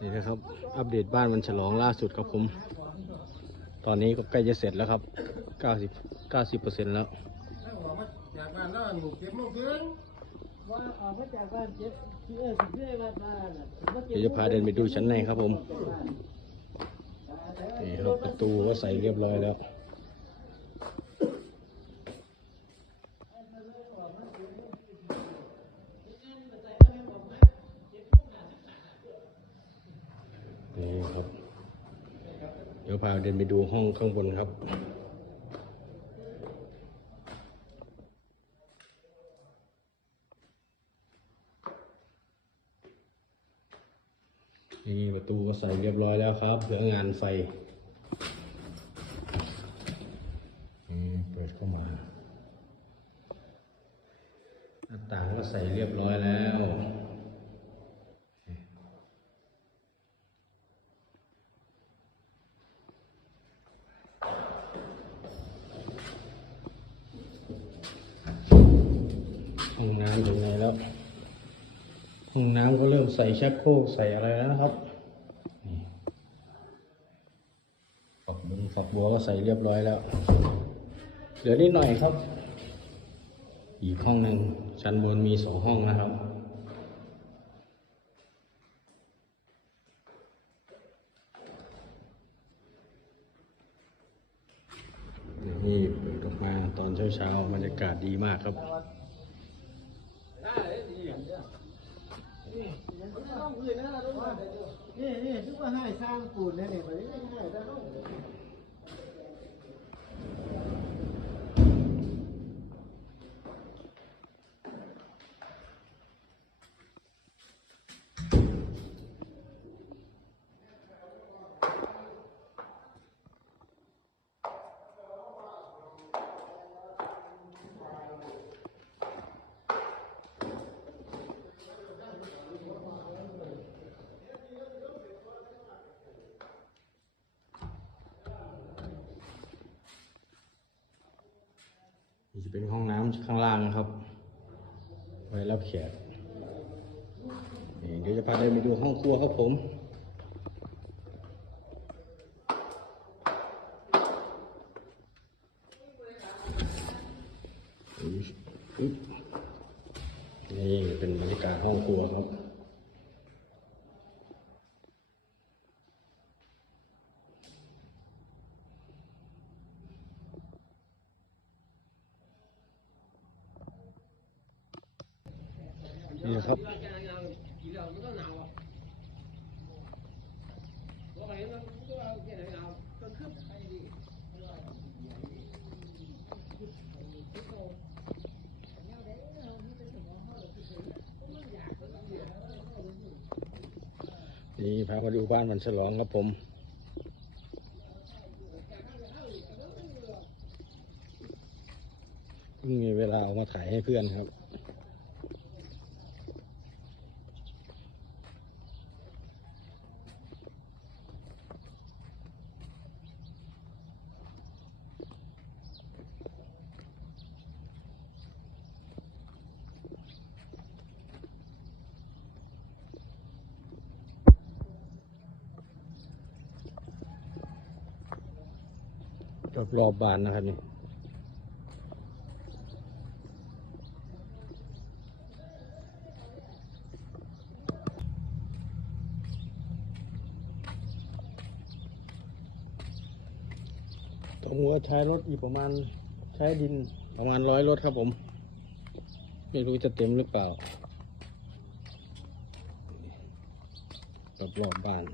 นี่นะครับ อัปเดตบ้านวันฉลองล่าสุดครับผม ตอนนี้ก็ใกล้จะเสร็จแล้วครับ 90 90เปอร์เซ็นต์แล้วเก็บโมงครึ่งว่าออกมาจากบ้านเจ็บที่เออสิเพื่อมาบ้านน่ะเดี๋ยวจะพาเดินไปดูชั้นในครับผม นี่ครับประตูก็ใส่เรียบร้อยแล้ว ดี๋ยวพาเดินไปดูห้องข้างบนครับ นี่ประตูก็ใส่เรียบร้อยแล้วครับ เพื่องานไฟอืมเปิดเข้ามา หน้าต่างก็ใส่เรียบร้อยแล้ว ห้องน้ำก็เริ่มใส่ชักโครกใส่อะไรแล้วนะครับฝักบุงฝักบัวก็ใส่เรียบร้อยแล้ว เหลือนิดหน่อยครับ อีกห้องหนึ่งชั้นบนมีสองห้องนะครับนี่เปิดออกมาตอนเช้าๆบรรยากาศดีมากครับ นี่นี่ซึ่งว่าให้สร้างปูนเนี่ยเนี่ยมันไม่ได้ลูกนี่จะ เป็นห้องน้ำข้างล่างนะครับ ไว้รับแขกเดี๋ยวจะพาเดินไปดูห้องครัวครับผมนี่เป็นบรรยากาศห้องครัวครับ นี่นะครับ นี่พามาดูบ้านวันฉลองครับผมเพิ่งมีเวลาเอามาถ่ายให้เพื่อนครับ รอบบบานนะครับนี่ตรงหัวใช้รถอีกประมาณใช้ดินประมาณร้อยรถครับผม ไม่รู้จะเต็มหรือเปล่า รอบรอบบ้าน